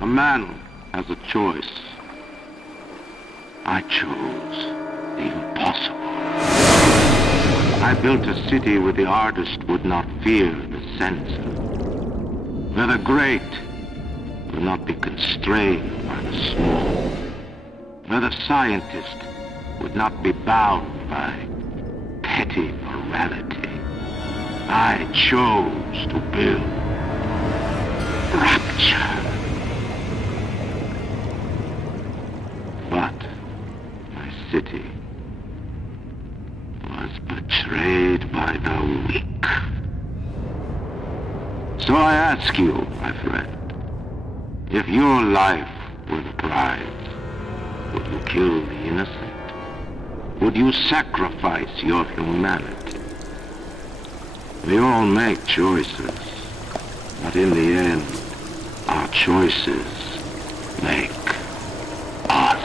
A man has a choice. I chose the impossible. I built a city where the artist would not fear the censor, where the great would not be constrained by the small, where the scientist would not be bound by petty morality. I chose to build rapture. But my city was betrayed by the weak. So I ask you, my friend, if your life were the prize, would you kill the innocent? Would you sacrifice your humanity? We all make choices, but in the end, our choices make us.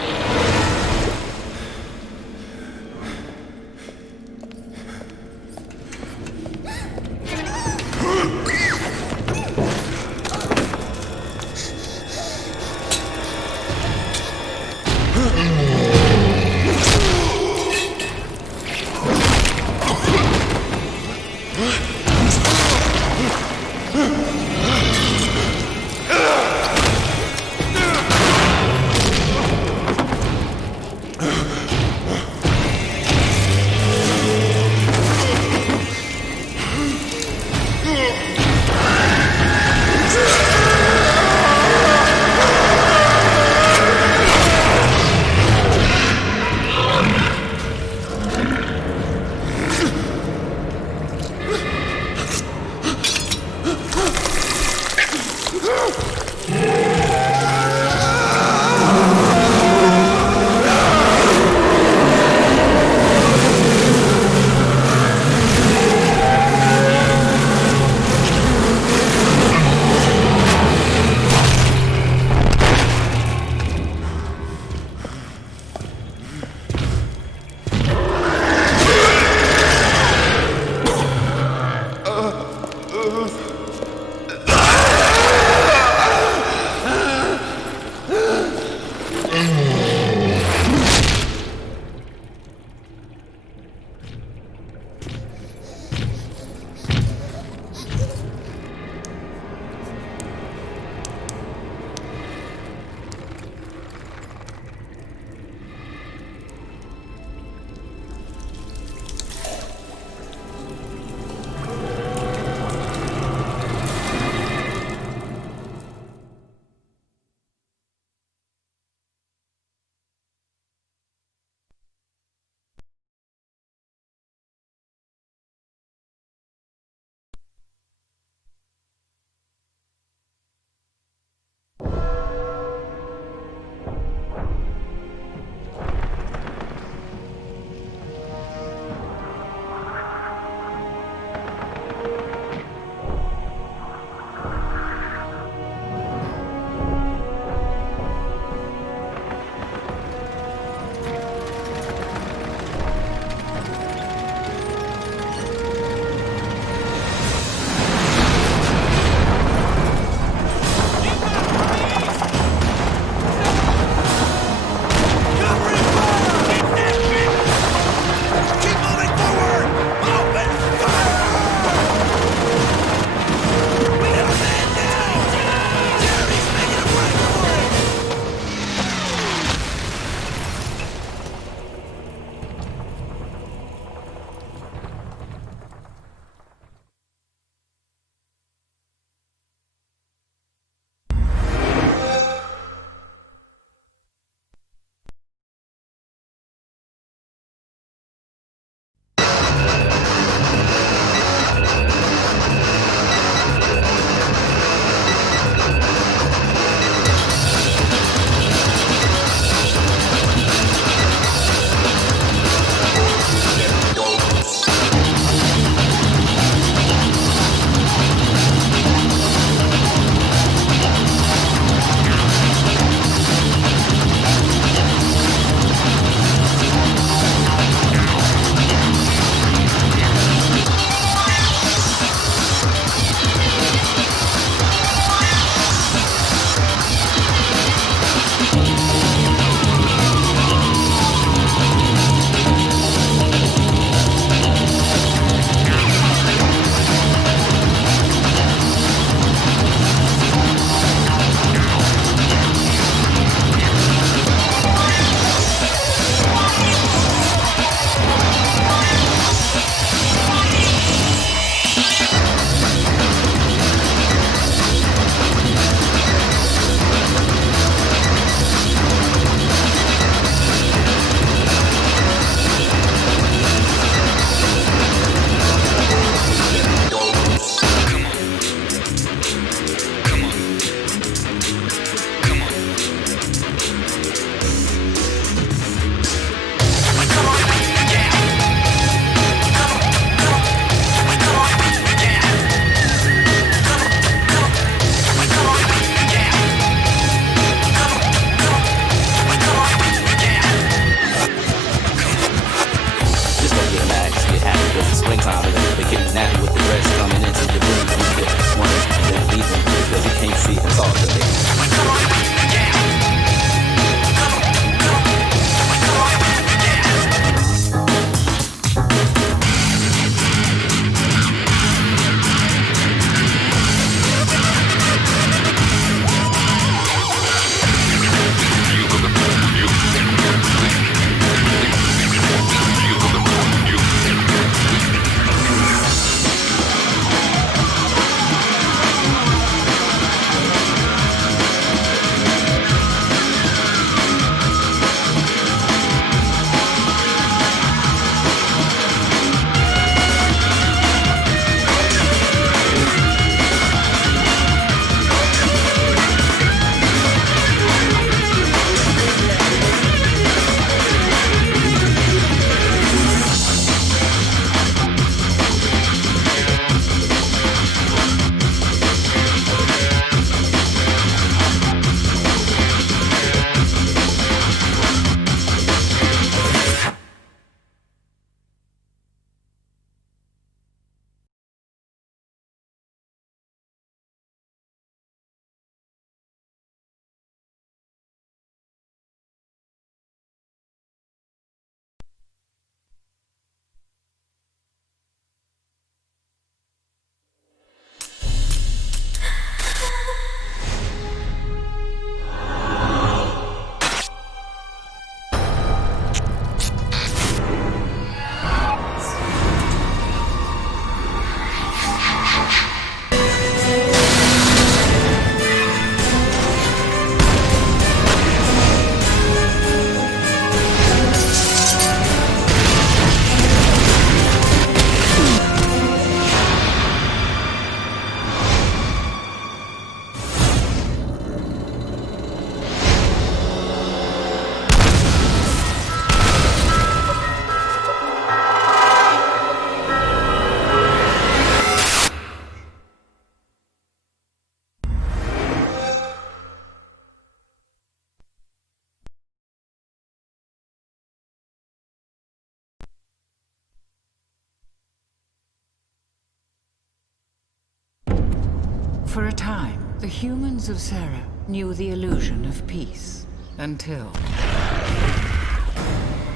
For a time, the humans of Sarah knew the illusion of peace. Until...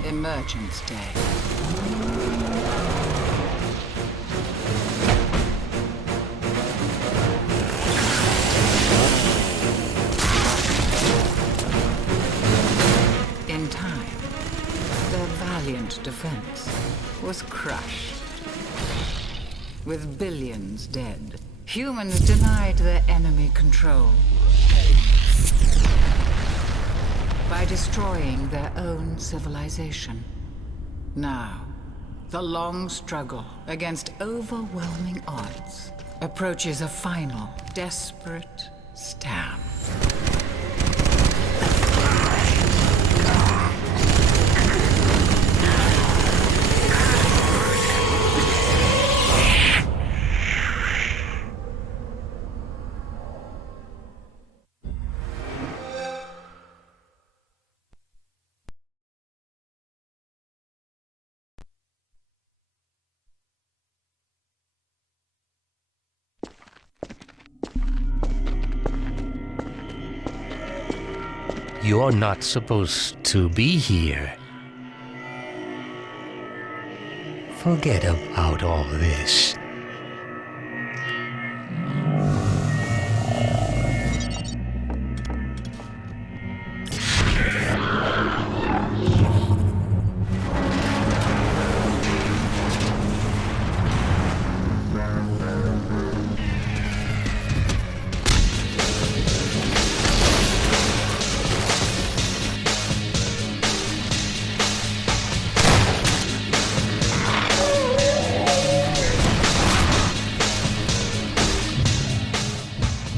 Emergence Day. In time, their valiant defense was crushed. With billions dead, humans denied their enemy control by destroying their own civilization. Now, the long struggle against overwhelming odds approaches a final, desperate stand. You're not supposed to be here. Forget about all this.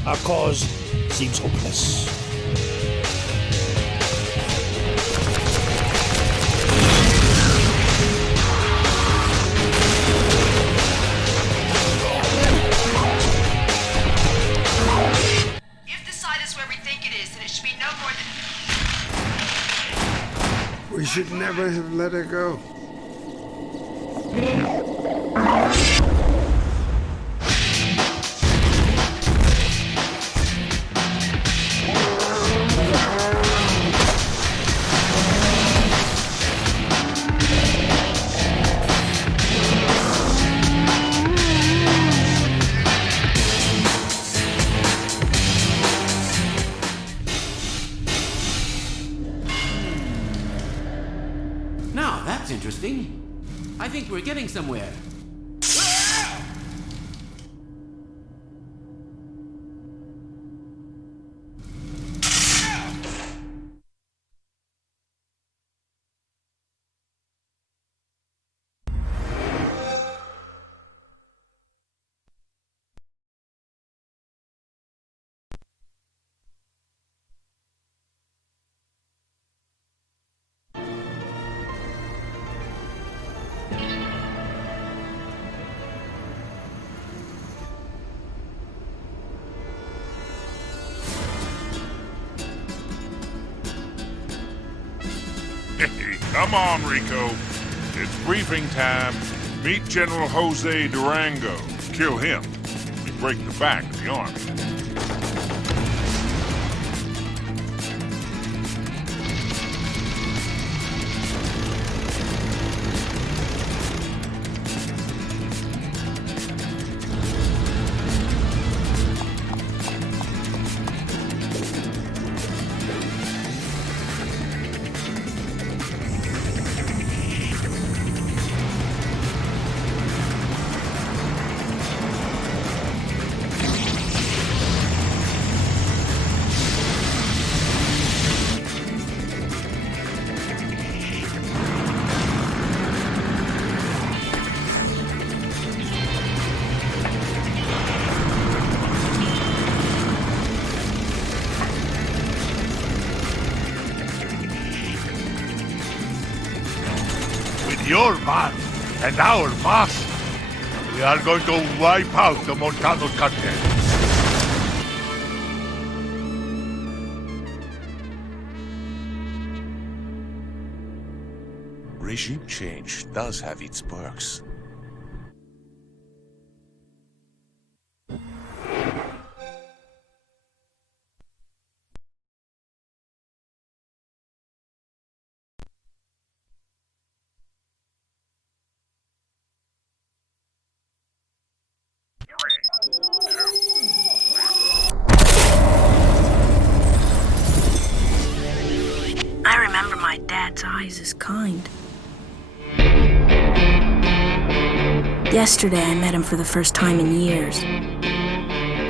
Our cause seems hopeless. If the site is where we think it is, then it should be no more than... We should never have let her go. Now, that's interesting. I think we're getting somewhere. Hey, come on, Rico. It's briefing time. Meet General Jose Durango. Kill him. We break the back of the army. Your man and our master. We are going to wipe out the Montanos cartel. Regime change does have its perks. his kind. Yesterday, I met him for the first time in years.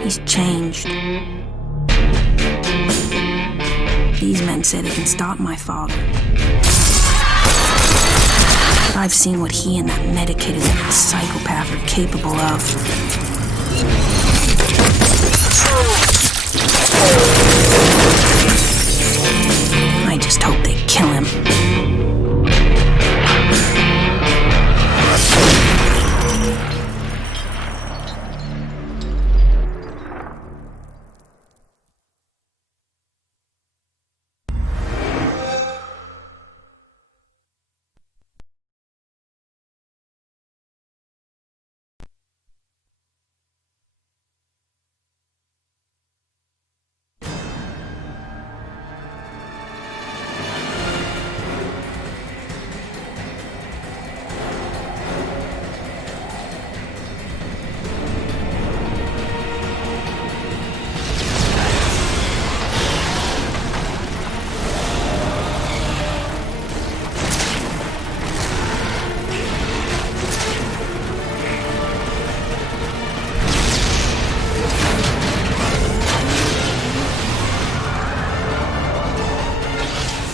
He's changed. These men say they can stop my father. But I've seen what he and that medicated psychopath are capable of. I just hope they kill him.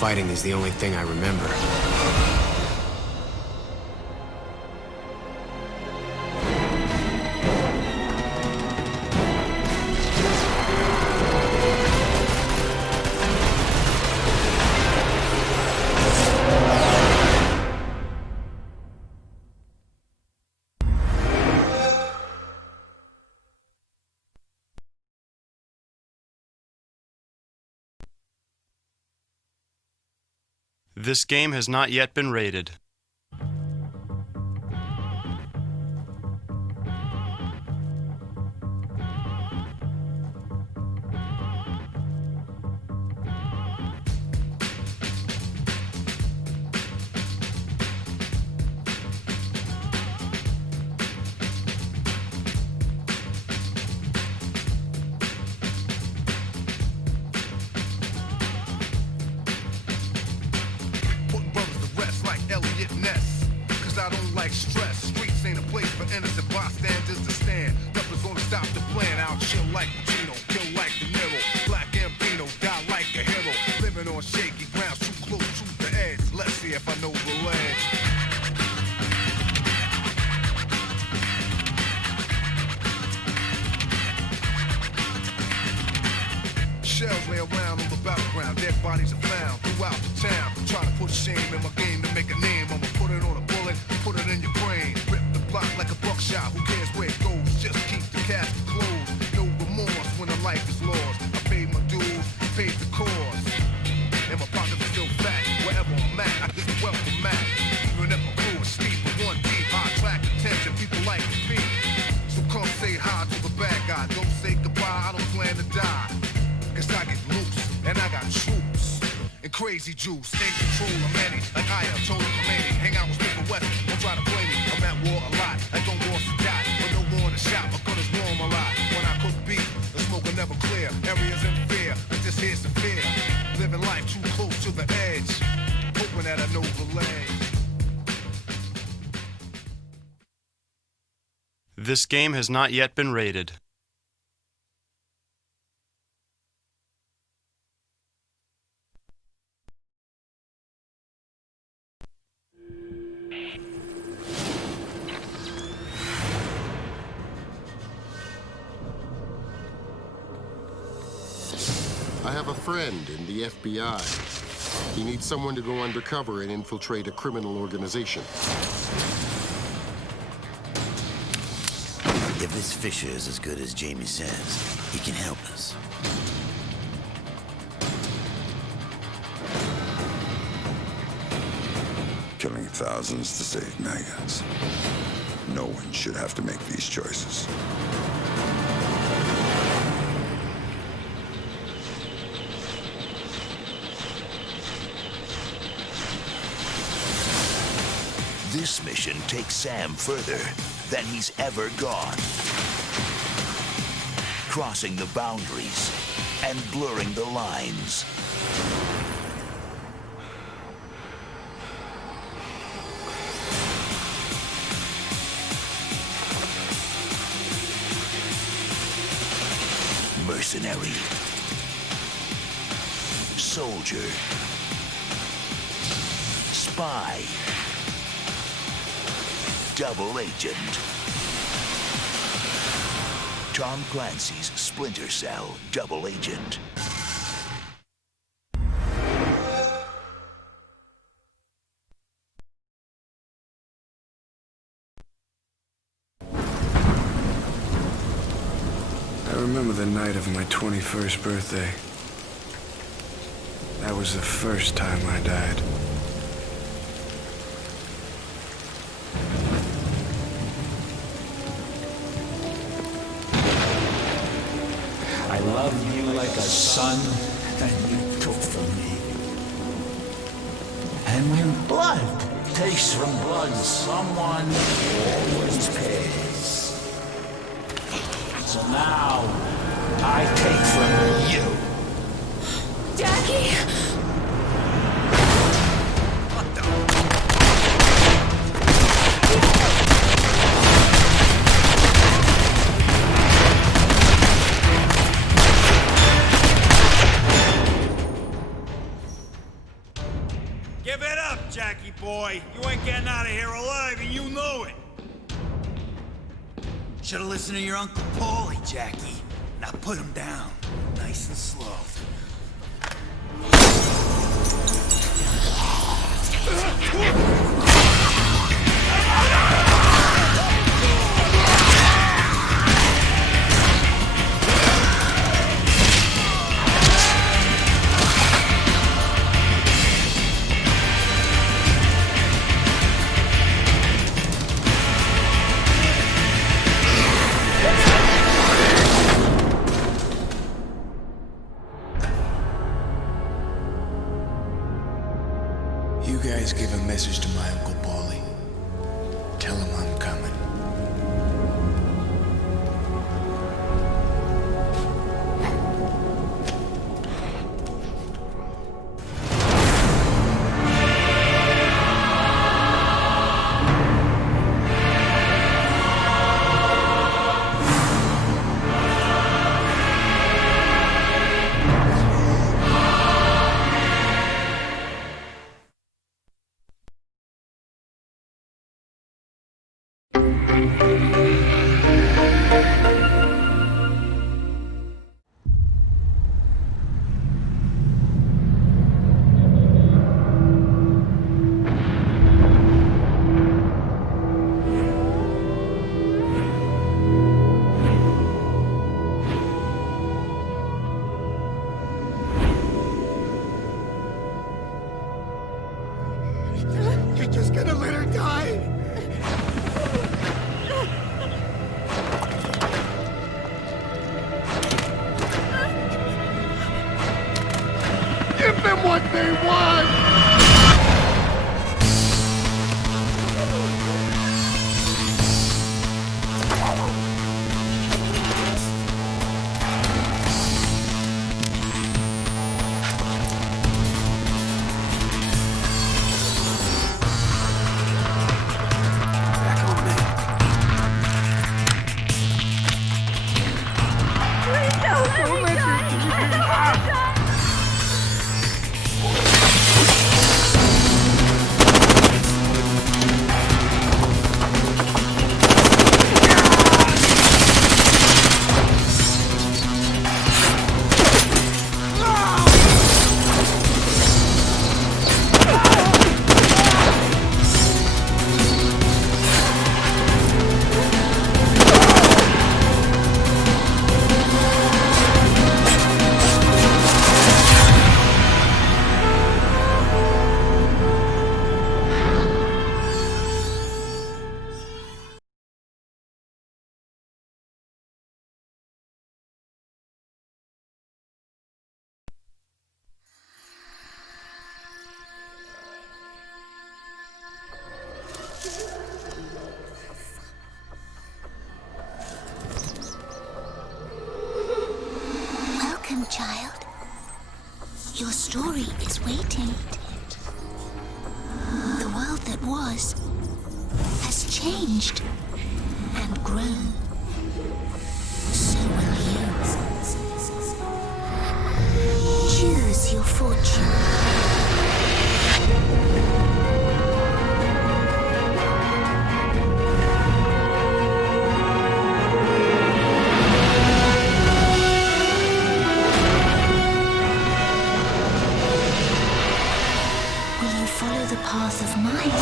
Fighting is the only thing I remember. This game has not yet been rated. Shells lay around on the battleground, dead bodies are found throughout the town. Try to put shame in my game to make a name. I'ma put it on a bullet, put it in your brain. Rip the block like a buckshot, who cares where it goes? Just keep the casket closed. No remorse when a life is lost. I paid my dues, paid the cost. And my pockets are still fat, wherever I'm at, I get the welcome mat. Even if my crew is steep, but one deep, high track attention, people like to speak. So come say hi to the bad guy, don't say goodbye, I don't plan to die. Cause I get loose, and I got troops, and crazy juice, in control of many, like haya, total commanding, hang out with Smith West, don't try to blame me, I'm at war a lot, I don't war to die, but no war in the shop, my gun is warm a lot, when I cook beef, the smoke will never clear, areas in fear, but this here's the fear, living life too close to the edge, hoping that I know the ledge. This game has not yet been rated. I have a friend in the FBI. He needs someone to go undercover and infiltrate a criminal organization. If this Fisher is as good as Jamie says, he can help us. Killing thousands to save millions. No one should have to make these choices. This mission takes Sam further than he's ever gone. Crossing the boundaries and blurring the lines. mercenary, soldier, spy, double agent. Tom Clancy's Splinter Cell Double Agent. I remember the night of my 21st birthday. That was the first time I died. I loved you like a son, and you took from me. And when blood takes from blood, someone always pays. So now, I take from you. Jackie! What the? Give it up, Jackie boy. You ain't getting out of here alive, and you know it. Should've listened to your Uncle Paulie, Jackie. Now put him down, nice and slow. You guys give a message to my Uncle Paulie. Tell him I'm coming. You're just gonna let her die? Give them what they want! Welcome, child. Your story is waiting. The world that was has changed and grown. So will you. fortune. Will you follow the path of mind?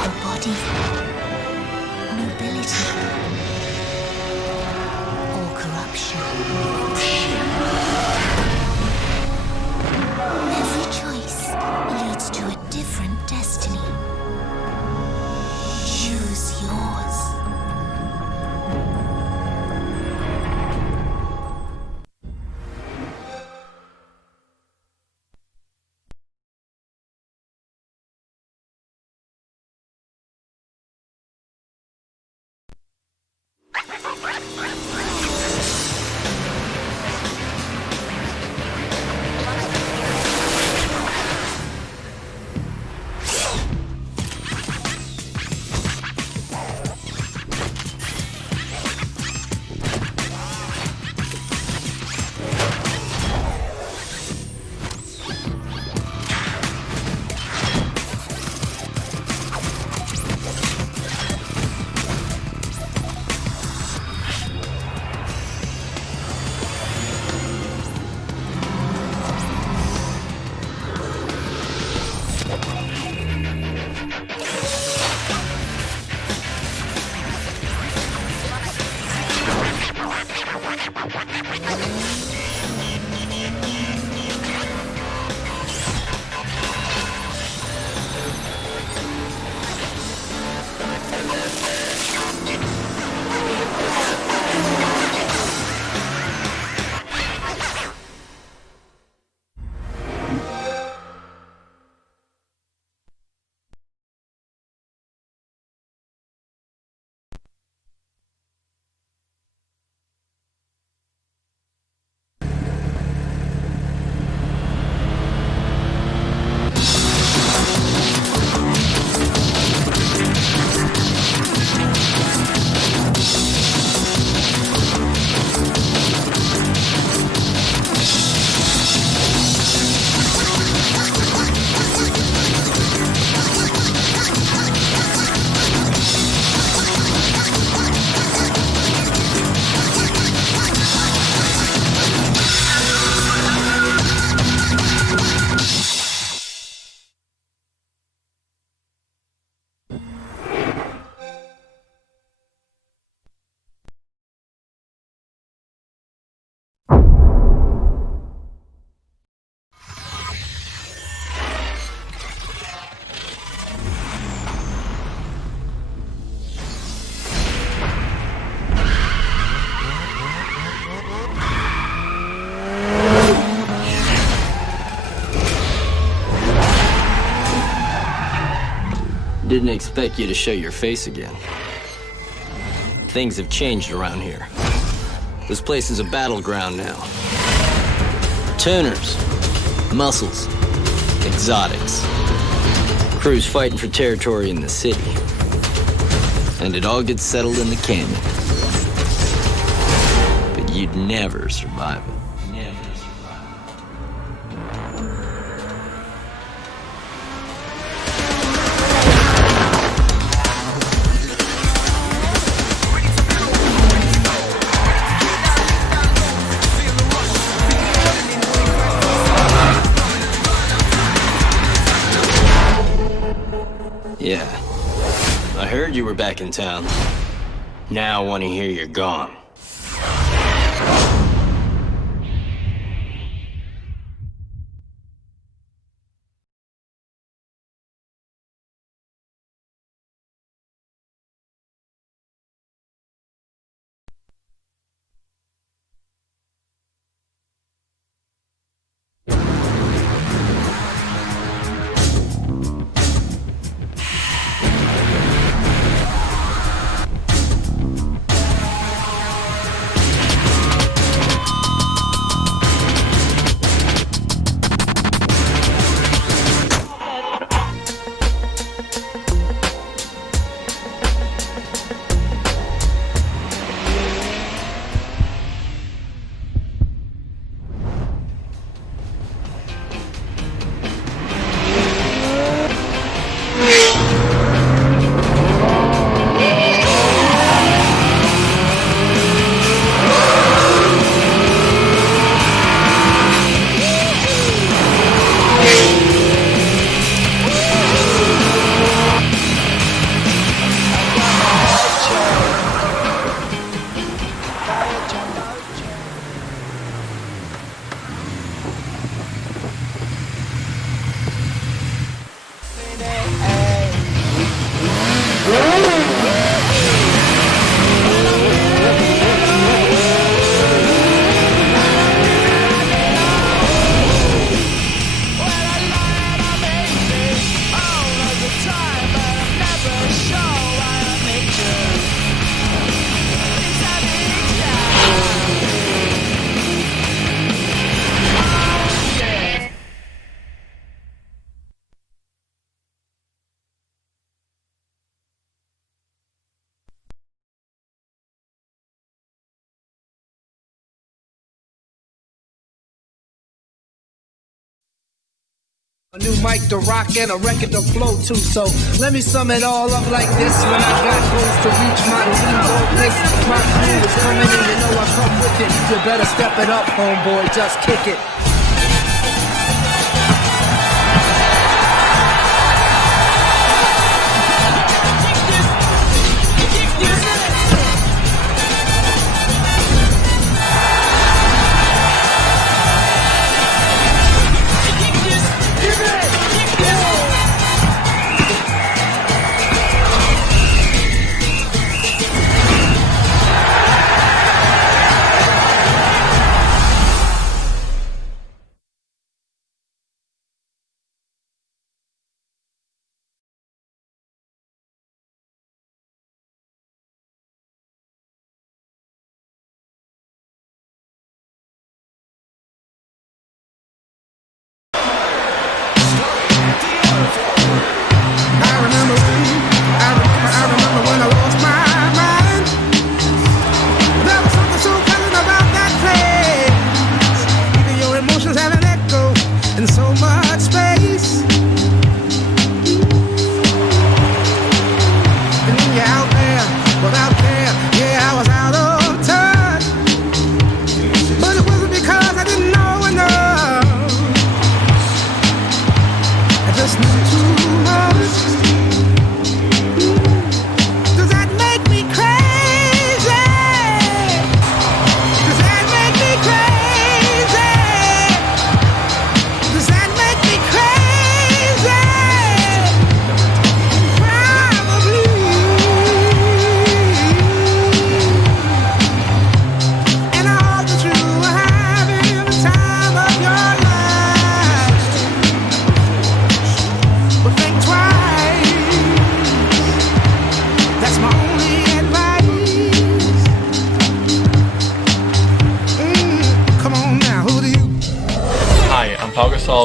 Or body? Nobility? Or corruption? Every choice leads to a different destiny. Choose yours. Didn't expect you to show your face again. Things have changed around here. This place is a battleground now. Tuners, muscles, exotics. Crews fighting for territory in the city. And it all gets settled in the canyon. But you'd never survive it. Yeah. I heard you were back in town. Now I want to hear you're gone. A new mic to rock and a record to flow to. So let me sum it all up like this. When I got goals to reach my dream, my crew is coming in, you know I come with it. You better step it up, homeboy, just kick it.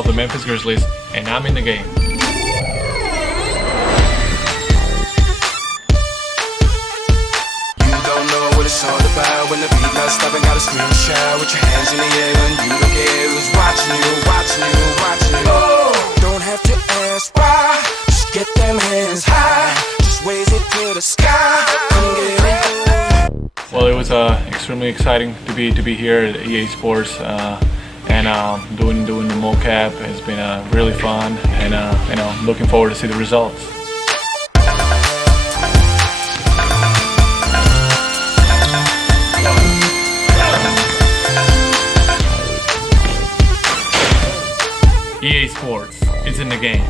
The Memphis Grizzlies, and I'm in the game. You don't know what it's all about when the beat not stopping, gotta scream and shout with your hands in the air when you don't care who's watching you, watching you, watching you. Oh, don't have to ask why, just get them hands high, just raise it to the sky, come get it. Well, it was extremely exciting to be here at EA Sports. And doing the mocap has been really fun, and looking forward to see the results. EA Sports, it's in the game.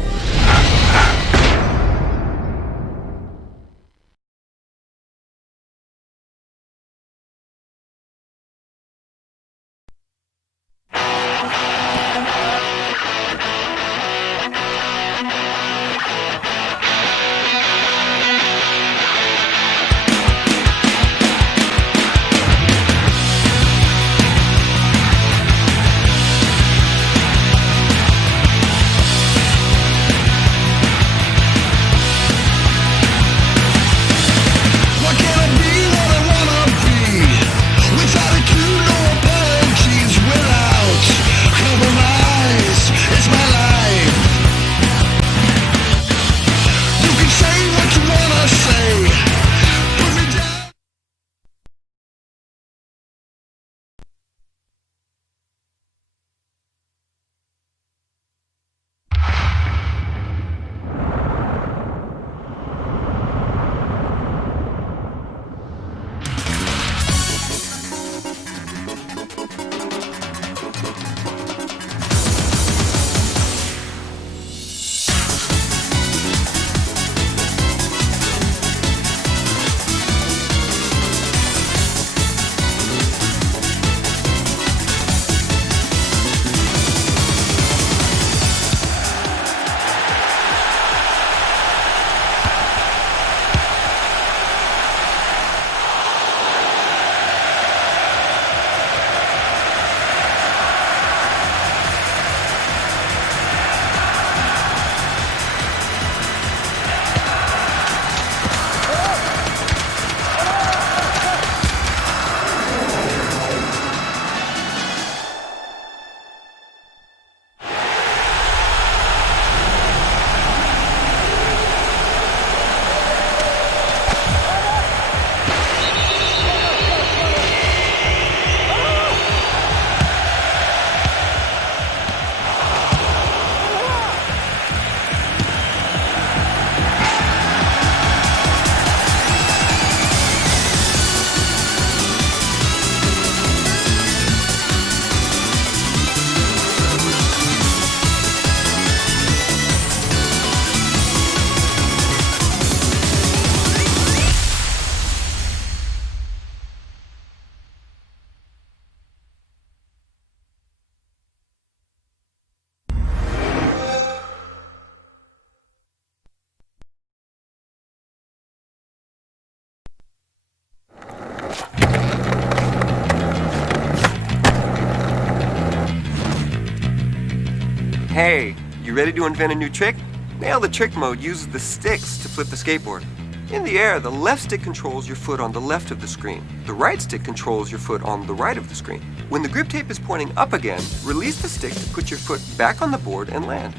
Hey, you ready to invent a new trick? Nail the Trick mode uses the sticks to flip the skateboard. In the air, the left stick controls your foot on the left of the screen. The right stick controls your foot on the right of the screen. When the grip tape is pointing up again, release the stick to put your foot back on the board and land.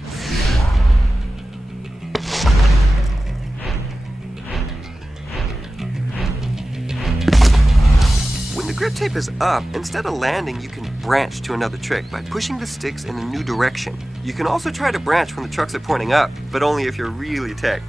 When the grip tape is up, instead of landing, you can branch to another trick by pushing the sticks in a new direction. You can also try to branch when the trucks are pointing up, but only if you're really tech.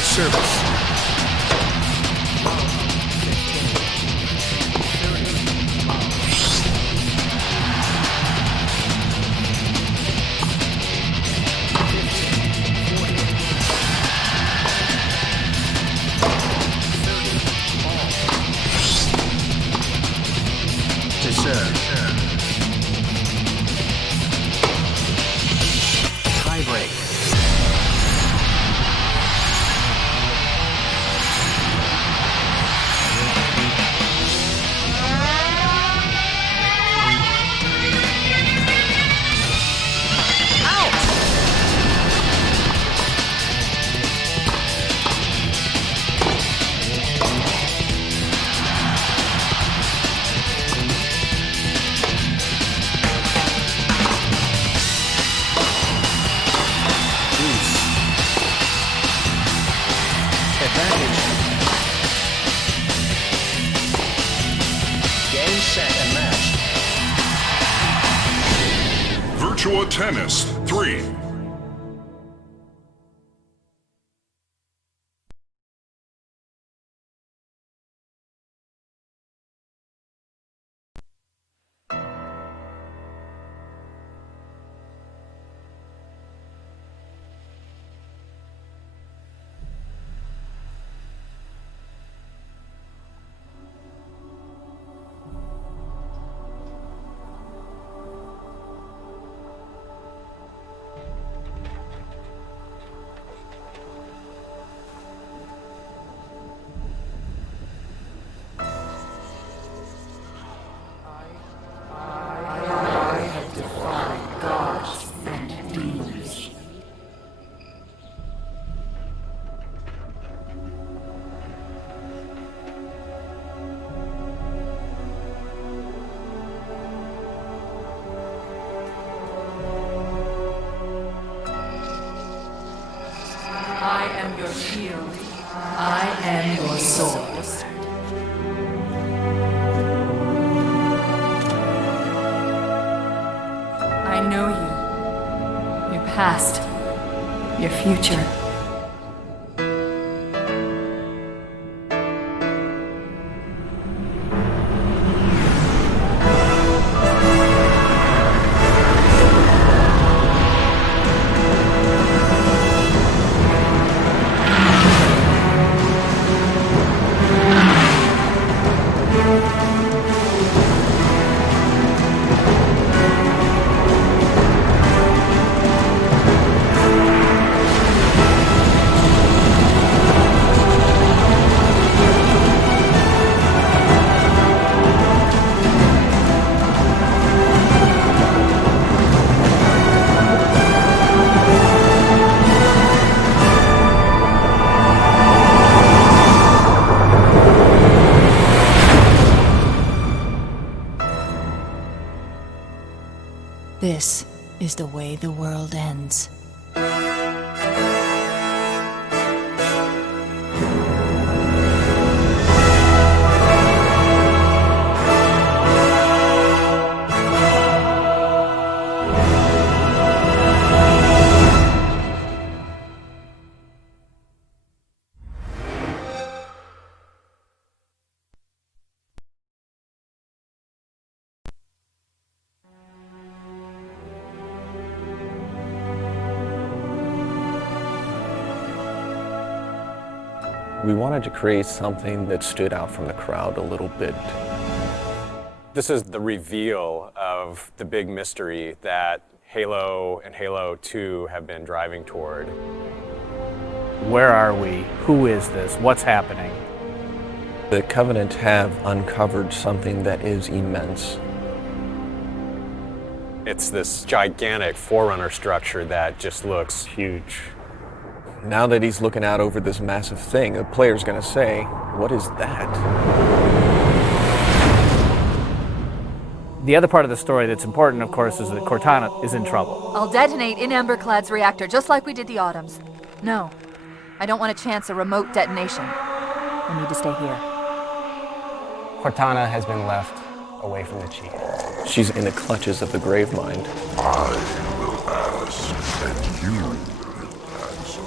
Service. To serve. Tie break. Virtua Tennis 3. Past, your future. This is the way the world ends. We wanted to create something that stood out from the crowd a little bit. This is the reveal of the big mystery that Halo and Halo 2 have been driving toward. Where are we? Who is this? What's happening? The Covenant have uncovered something that is immense. It's this gigantic Forerunner structure that just looks huge. Now that he's looking out over this massive thing, the player's gonna say, what is that? The other part of the story that's important, of course, is that Cortana is in trouble. I'll detonate in Emberclad's reactor, just like we did the Autumn's. No, I don't want to chance a remote detonation. I need to stay here. Cortana has been left away from the chief. She's in the clutches of the Gravemind. I will ask, and you will answer.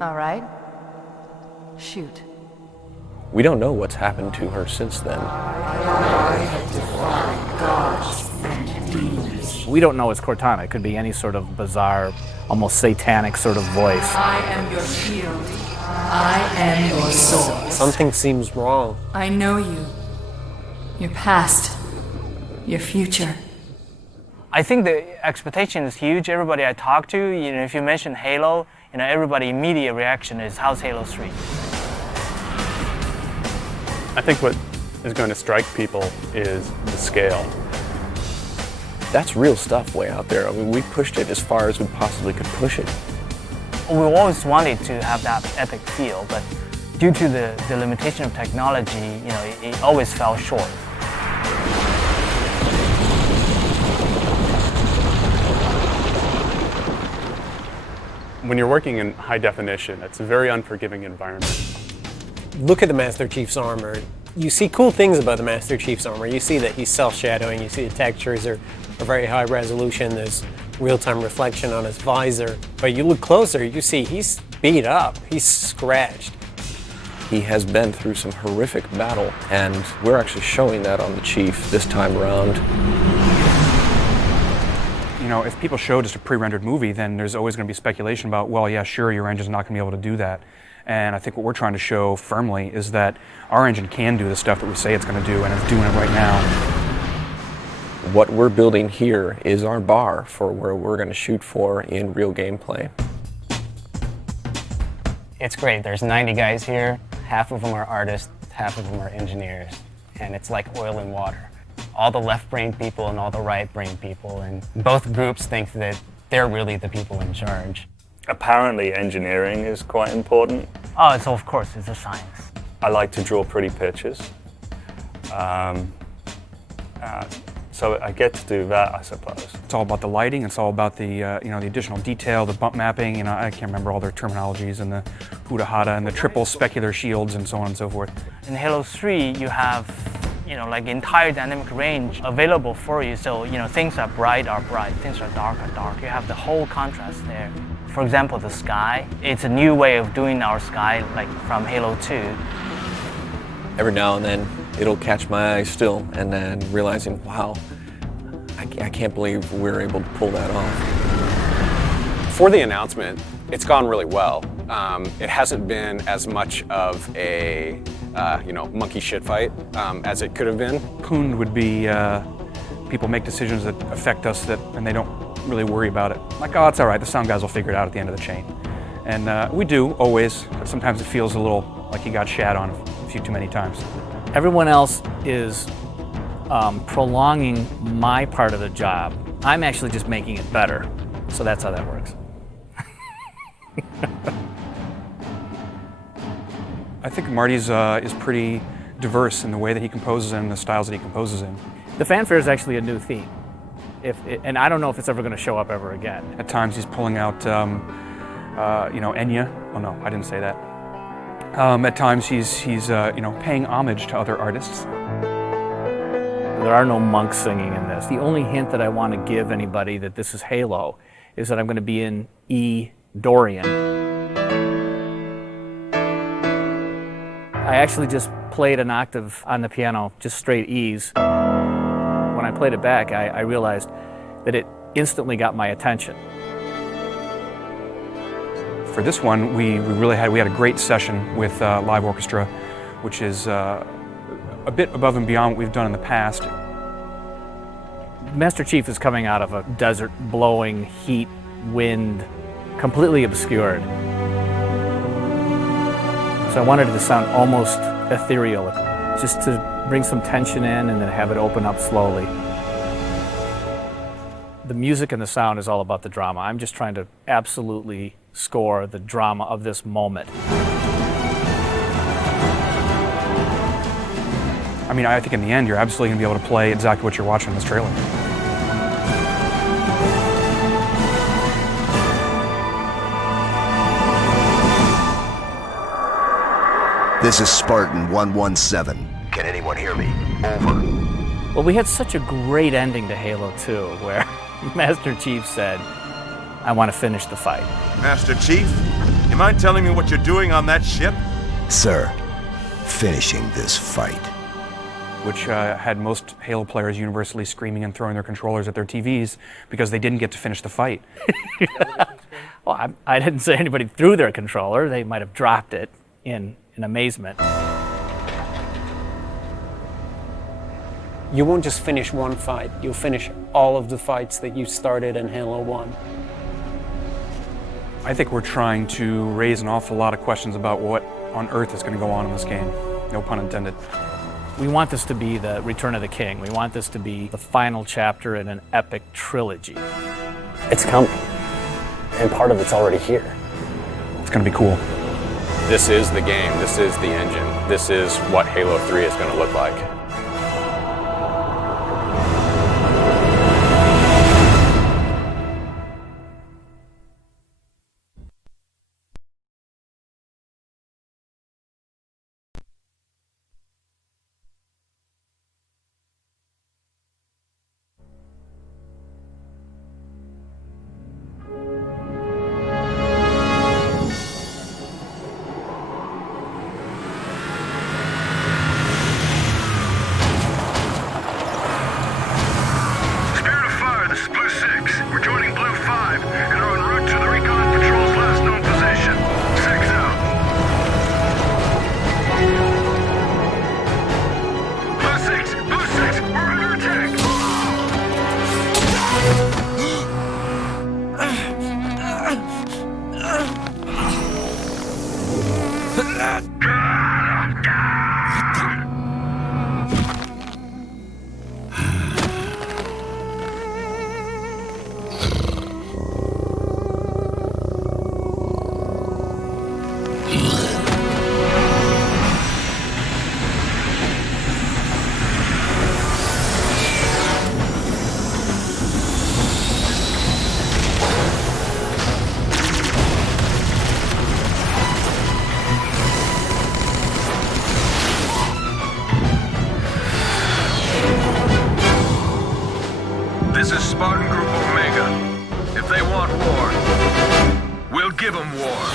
All right. Shoot. We don't know what's happened to her since then. We don't know it's Cortana. It could be any sort of bizarre, almost satanic sort of voice. I am your shield. I am your sword. Something seems wrong. I know you. Your past. Your future. I think the expectation is huge. Everybody I talk to, if you mention Halo, everybody immediate reaction is, how's Halo 3? I think what is going to strike people is the scale. That's real stuff way out there. I mean, we pushed it as far as we possibly could push it. We always wanted to have that epic feel, but due to the limitation of technology, it always fell short. When you're working in high definition, it's a very unforgiving environment. Look at the Master Chief's armor. You see cool things about the Master Chief's armor. You see that he's self-shadowing, you see the textures are very high resolution, there's real-time reflection on his visor. But you look closer, you see he's beat up, he's scratched. He has been through some horrific battle, and we're actually showing that on the Chief this time around. If people show just a pre-rendered movie, then there's always going to be speculation about, well, yeah, sure, your engine's not going to be able to do that. And I think what we're trying to show firmly is that our engine can do the stuff that we say it's going to do, and it's doing it right now. What we're building here is our bar for where we're going to shoot for in real gameplay. It's great. There's 90 guys here. Half of them are artists, half of them are engineers. And it's like oil and water. All the left-brain people and all the right-brain people, and both groups think that they're really the people in charge. Apparently engineering is quite important. Oh, of course, it's a science. I like to draw pretty pictures. So I get to do that, I suppose. It's all about the lighting, it's all about the the additional detail, the bump mapping, I can't remember all their terminologies, and the huda-hada, and the triple specular shields, and so on and so forth. In Halo 3, you have like entire dynamic range available for you. So, things are bright, things are dark. You have the whole contrast there. For example, the sky, it's a new way of doing our sky, like from Halo 2. Every now and then, it'll catch my eye still, and then realizing, wow, I can't believe we're able to pull that off. For the announcement, it's gone really well. It hasn't been as much of a monkey shit fight as it could have been. Poon would be people make decisions that affect us and they don't really worry about it. Like, oh, it's all right, the sound guys will figure it out at the end of the chain. And we do, always, but sometimes it feels a little like you got shat on a few too many times. Everyone else is prolonging my part of the job. I'm actually just making it better. So that's how that works. I think Marty's is pretty diverse in the way that he composes and the styles that he composes in. The fanfare is actually a new theme. And I don't know if it's ever going to show up ever again. At times he's pulling out, Enya. Oh no, I didn't say that. At times he's paying homage to other artists. There are no monks singing in this. The only hint that I want to give anybody that this is Halo is that I'm going to be in E Dorian. I actually just played an octave on the piano, just straight E's. When I played it back, I realized that it instantly got my attention. For this one, we had a great session with live orchestra, which is a bit above and beyond what we've done in the past. Master Chief is coming out of a desert, blowing heat, wind, completely obscured. So I wanted it to sound almost ethereal, just to bring some tension in and then have it open up slowly. The music and the sound is all about the drama. I'm just trying to absolutely score the drama of this moment. I mean, I think in the end, you're absolutely going to be able to play exactly what you're watching in this trailer. This is Spartan 117. Can anyone hear me? Over. Well, we had such a great ending to Halo 2 where Master Chief said, I want to finish the fight. Master Chief, you mind telling me what you're doing on that ship? Sir, finishing this fight. Which had most Halo players universally screaming and throwing their controllers at their TVs because they didn't get to finish the fight. Well, I didn't say anybody threw their controller. They might have dropped it in amazement. You won't just finish one fight, you'll finish all of the fights that you started in Halo 1. I think we're trying to raise an awful lot of questions about what on earth is going to go on in this game. No pun intended. We want this to be the Return of the King. We want this to be the final chapter in an epic trilogy. It's coming, and part of it's already here. It's going to be cool. This is the game. This is the engine. This is what Halo 3 is going to look like. This is Spartan Group Omega. If they want war, we'll give them war.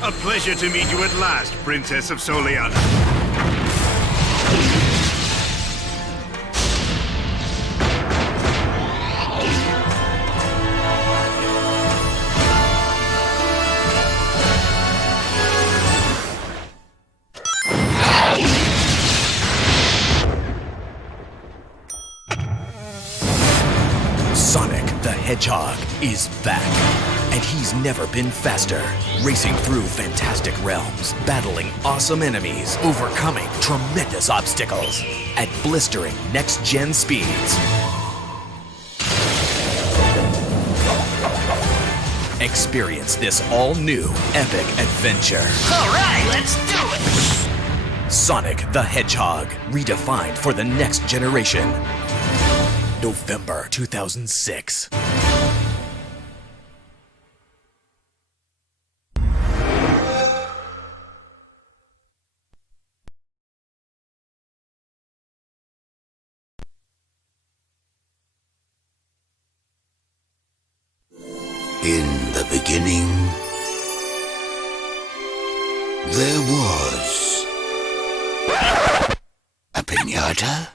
A pleasure to meet you at last, Princess of Soliana. Sonic the Hedgehog is back. And he's never been faster, racing through fantastic realms, battling awesome enemies, overcoming tremendous obstacles at blistering next-gen speeds. Experience this all-new epic adventure. All right, let's do it! Sonic the Hedgehog, redefined for the next generation. November 2006. In the beginning, there was a piñata.